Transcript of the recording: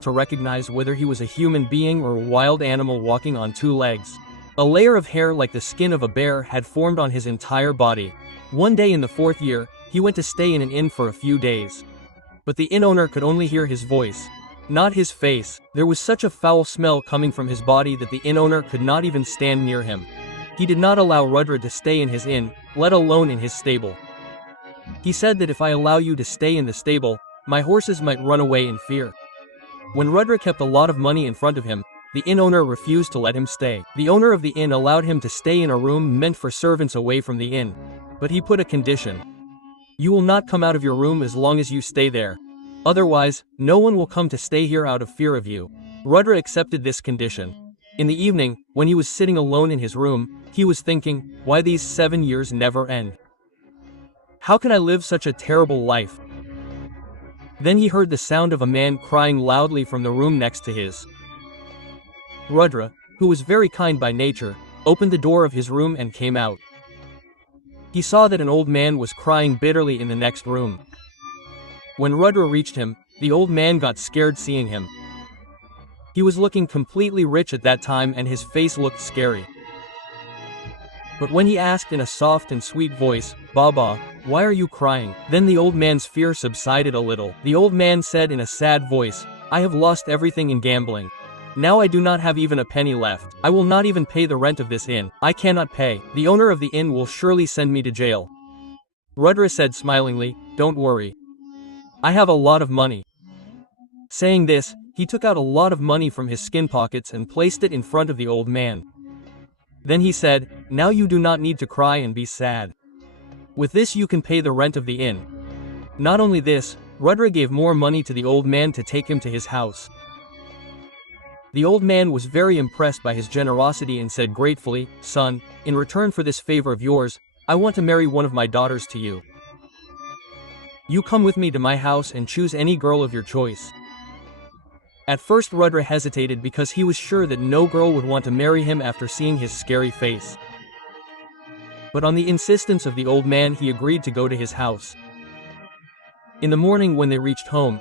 to recognize whether he was a human being or a wild animal walking on two legs. A layer of hair like the skin of a bear had formed on his entire body. One day in the 4th year, he went to stay in an inn for a few days. But the inn owner could only hear his voice, not his face. There was such a foul smell coming from his body that the inn owner could not even stand near him. He did not allow Rudrr to stay in his inn, let alone in his stable. He said that if I allow you to stay in the stable, my horses might run away in fear. When Rudrr kept a lot of money in front of him, the inn owner refused to let him stay. The owner of the inn allowed him to stay in a room meant for servants away from the inn. But he put a condition. You will not come out of your room as long as you stay there. Otherwise, no one will come to stay here out of fear of you. Rudrr accepted this condition. In the evening, when he was sitting alone in his room, he was thinking, why these 7 years never end? How can I live such a terrible life? Then he heard the sound of a man crying loudly from the room next to his. Rudrr, who was very kind by nature, opened the door of his room and came out. He saw that an old man was crying bitterly in the next room. When Rudrr reached him, the old man got scared seeing him. He was looking completely rich at that time and his face looked scary. But when he asked in a soft and sweet voice, Baba, why are you crying? Then the old man's fear subsided a little. The old man said in a sad voice, I have lost everything in gambling. Now I do not have even a penny left. I will not even pay the rent of this inn. I cannot pay. The owner of the inn will surely send me to jail. Rudrr said smilingly, don't worry. I have a lot of money. Saying this, he took out a lot of money from his skin pockets and placed it in front of the old man. Then he said, now you do not need to cry and be sad. With this you can pay the rent of the inn. Not only this, Rudrr gave more money to the old man to take him to his house. The old man was very impressed by his generosity and said gratefully, son, in return for this favor of yours, I want to marry one of my daughters to you. You come with me to my house and choose any girl of your choice. At first Rudrr hesitated because he was sure that no girl would want to marry him after seeing his scary face. But on the insistence of the old man he agreed to go to his house. In the morning when they reached home,